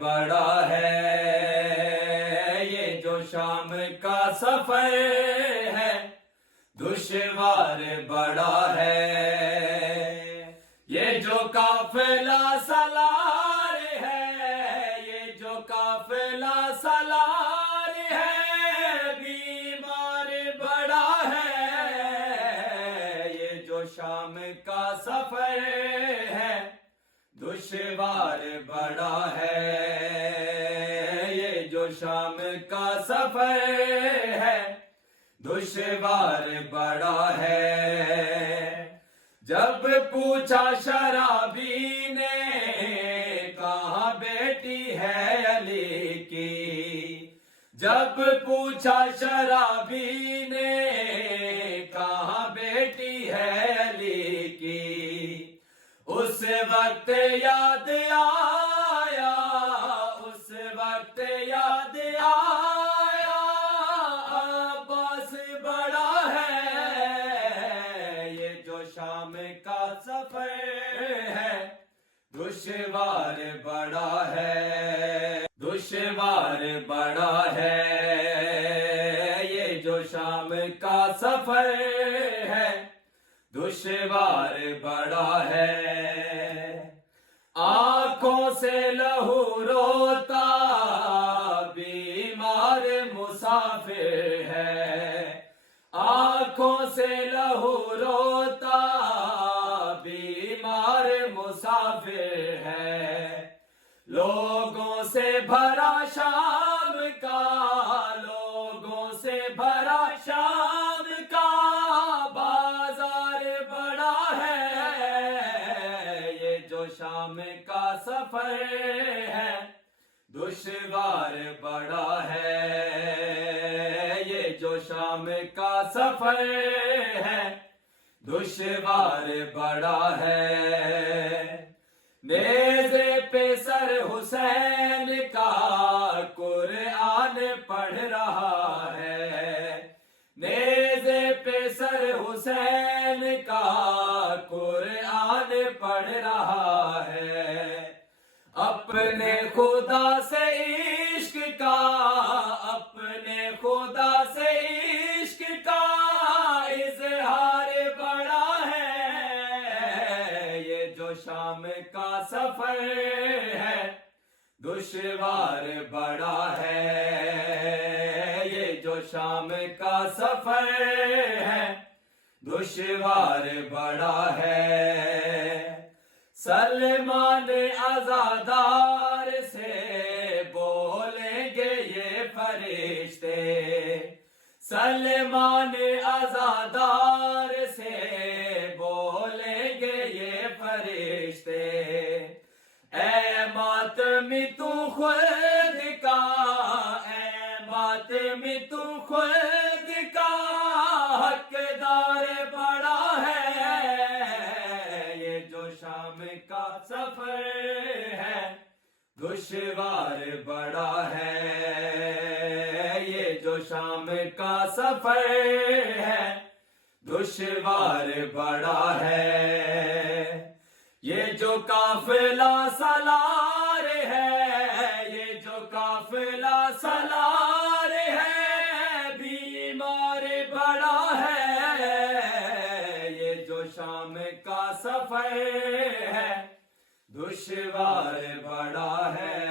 بڑا ہے، یہ جو شام کا سفر ہے دشوار بڑا ہے، یہ جو قافلہ سالار ہے، یہ جو قافلہ سالار ہے بیمار بڑا ہے، یہ جو شام کا سفر ہے دشوار بڑا ہے، یہ جو شام کا سفر ہے دشوار بڑا ہے۔ جب پوچھا شرابی نے کہاں بیٹی ہے علی کی، جب پوچھا شرابی نے کہاں بیٹی ہے علی کی، اس وقت یاد آیا، اس وقت یاد آیا عباس بڑا ہے، یہ جو شام کا سفر ہے دشوار بڑا ہے، دشوار بڑا ہے، یہ جو شام کا سفر ہے دشوار بڑا ہے۔ آنکھوں سے لہو روتا بیمار مسافر ہے، آنکھوں سے لہو روتا بیمار مسافر ہے، لوگوں سے بھرا شام کا، لوگوں سے بھرا شام کا بازار بڑا ہے، یہ جو شام کا سفر ہے دشوار بڑا ہے، یہ جو شام کا سفر ہے دشوار بڑا ہے۔ نیزے پہ سر حسین کا قرآن پڑھ رہا ہے، نیزے پہ سر حسین کا قرآن پڑھ رہا ہے، اپنے خدا سے عشق کا، اپنے خدا سے عشق کا اظہار بڑا ہے، یہ جو شام کا سفر ہے دشوار بڑا ہے، یہ جو شام کا سفر ہے دشوار بڑا ہے۔ سلمان عزادار سے بولیں گے یہ فرشتے، سلمان عزادار سے بولیں گے یہ فرشتے، اے ماتمی تو خود کا، اے ماتمی تو خود کا حقدار بڑا ہے، یہ جو شام کا سفر ہے دشوار بڑا ہے، یہ جو شام کا سفر ہے دشوار بڑا ہے، یہ جو قافلہ سالار ہے، یہ جو قافلہ سالار ہے بیمار بڑا ہے، یہ جو شام کا سفر ہے دشوار بڑا ہے۔